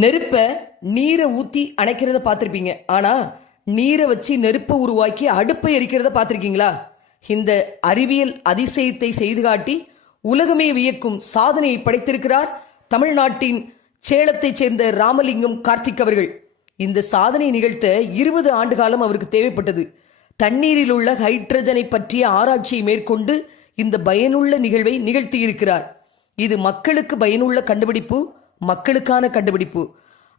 நெருப்ப நீரை ஊத்தி அணைக்கிறத பார்த்துருப்பீங்க. ஆனா நீரை வச்சு நெருப்பை உருவாக்கி அடுப்பை எரிக்கிறத பார்த்துருக்கீங்களா? இந்த அறிவியல் அதிசயத்தை செய்து காட்டி உலகமே வியக்கும் சாதனையை படைத்திருக்கிறார் தமிழ்நாட்டின் சேலத்தைச் சேர்ந்த ராமலிங்கம் கார்த்திக் அவர்கள். இந்த சாதனை நிகழ்த்த 20 ஆண்டு காலம் அவருக்கு தேவைப்பட்டது. தண்ணீரில் உள்ள ஹைட்ரஜனை பற்றிய ஆராய்ச்சியை மேற்கொண்டு இந்த பயனுள்ள நிகழ்வை நிகழ்த்தியிருக்கிறார். இது மக்களுக்கு பயனுள்ள கண்டுபிடிப்பு, மக்களுக்கான கண்டுபிடிப்பு.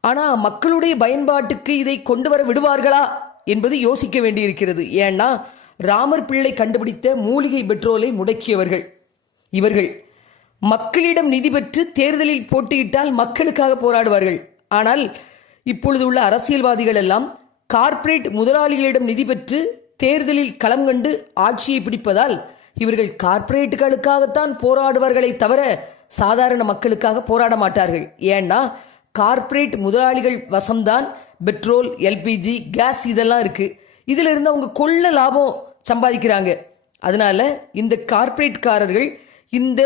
ஆனா மக்களுடைய பயன்பாட்டுக்கு இதை கொண்டு வர விடுவார்களா என்பது யோசிக்க வேண்டியிருக்கிறது. ஏன்னா ராமர் பிள்ளை கண்டுபிடித்த மூலிகை பெட்ரோலை முடக்கியவர்கள் இவர்கள். மக்களிடம் நிதி பெற்று தேர்தலில் போட்டியிட்டால் மக்களுக்காக போராடுவார்கள். ஆனால் இப்பொழுது உள்ள அரசியல்வாதிகள் எல்லாம் கார்ப்பரேட் முதலாளிகளிடம் நிதி பெற்று தேர்தலில் களம் கண்டு ஆட்சியை பிடிப்பதால் இவர்கள் கார்ப்பரேட்டுகளுக்காகத்தான் போராடுவார்களை தவிர சாதாரண மக்களுக்காக போராட மாட்டார்கள். ஏன்னா கார்ப்பரேட் முதலாளிகள் வசம்தான் பெட்ரோல், எல்பிஜி, கேஸ் இதெல்லாம் இருக்கு. இதுல இருந்து அவங்க கொள்ள லாபம் சம்பாதிக்கிறாங்க. அதனால இந்த கார்ப்பரேட்காரர்கள் இந்த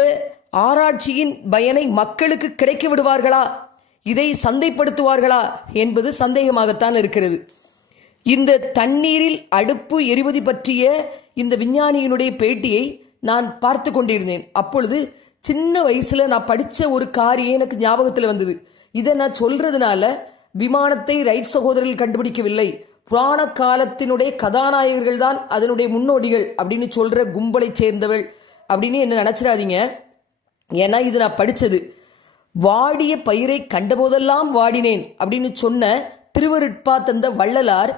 ஆராய்ச்சியின் பயனை மக்களுக்கு கிடைக்க விடுவார்களா, இதை சந்தைப்படுத்துவார்களா என்பது சந்தேகமாகத்தான் இருக்கிறது. இந்த தண்ணீரில் அடுப்பு எரிவது பற்றிய இந்த விஞ்ஞானியினுடைய பேட்டியை நான் பார்த்து கொண்டிருந்தேன். அப்பொழுது சின்ன வயசுல நான் படித்த ஒரு காரியம் எனக்கு ஞாபகத்தில் வந்தது. இதை நான் சொல்றதுனால விமானத்தை ரைட் சகோதரர்கள் கண்டுபிடிக்கவில்லை, புராண காலத்தினுடைய கதாநாயகர்கள் தான் அதனுடைய முன்னோடிகள் அப்படின்னு சொல்ற கும்பலை சேர்ந்தவள் அப்படின்னு என்ன நினைச்சிடாதீங்க. ஏன்னா இது நான் படித்தது. வாடிய பயிரை கண்டபோதெல்லாம் வாடினேன் அப்படின்னு சொன்ன திருவருட்பா தந்த வள்ளலார்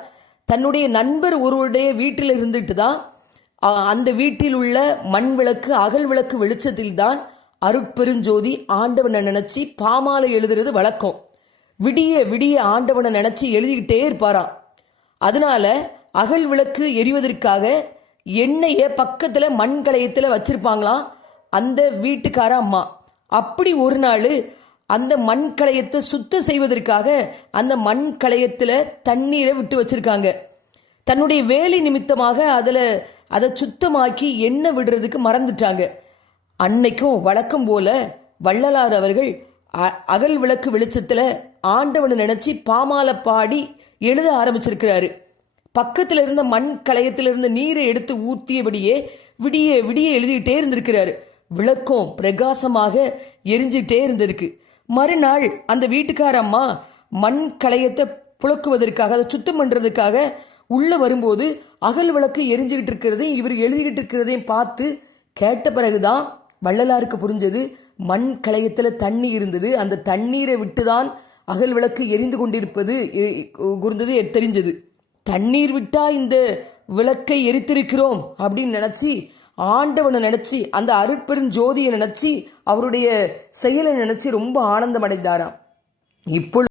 தன்னுடைய நண்பர் ஒருவருடைய வீட்டில் இருந்துட்டு தான் அந்த வீட்டில் உள்ள மண் விளக்கு அகல் விளக்கு வெளிச்சத்தில் தான் அருட்பெருஞ்சோதி ஆண்டவனை நினைச்சு பாமாலை எழுதுறது வழக்கம். விடிய விடிய ஆண்டவனை நினைச்சு எழுதிக்கிட்டே இருப்பாராம். அதனால அகல் விளக்கு எரிவதற்காக எண்ணெயை பக்கத்துல மண் களையத்துல வச்சிருப்பாங்களாம் அந்த வீட்டுக்கார அம்மா. அப்படி ஒரு நாள் அந்த மண் களையத்தை சுத்தம் செய்வதற்காக அந்த மண் களையத்துல தண்ணீரை விட்டு வச்சிருக்காங்க. தன்னுடைய வேலை நிமித்தமாக அதை சுத்தமாக்கி எண்ணெய் விடுறதுக்கு மறந்துட்டாங்க. அன்னைக்கும் வழக்கம் போல வள்ளலார் அவர்கள் அகல் விளக்கு வெளிச்சத்துல ஆண்டவனை நினைச்சு பாமாலை பாடி எழுத ஆரம்பிச்சிருக்கிறாரு. பக்கத்துல இருந்த மண் களையத்திலிருந்த நீரை எடுத்து ஊற்றியபடியே விடிய விடிய எழுதிக்கிட்டே இருந்திருக்கிறாரு. விளக்கம் பிரகாசமாக எரிஞ்சிட்டே இருந்திருக்கு. மறுநாள் அந்த வீட்டுக்கார அம்மா மண் களையத்தை புழக்குவதற்காக அதை சுத்தம் பண்றதுக்காக உள்ள வரும்போது அகல் விளக்கு எரிஞ்சுக்கிட்டு இருக்கிறதையும் இவர் எழுதிக்கிட்டு இருக்கிறதையும் பார்த்து கேட்ட பிறகுதான் வள்ளலாருக்கு புரிஞ்சது, மண் களையத்துல தண்ணி இருந்தது, அந்த தண்ணீரை விட்டுதான் அகல் விளக்கு எரிந்து கொண்டிருப்பது குறிந்தது தெரிஞ்சது. தண்ணீர் விட்டா இந்த விளக்கை எரித்திருக்கிறோம் அப்படின்னு நினைச்சு ஆண்டவனை நினைச்சு அந்த அருட்பெருஞ்சோதியை நினைச்சு அவருடைய செயலை நினைச்சு ரொம்ப ஆனந்தம் அடைந்தாராம். இப்பொழுது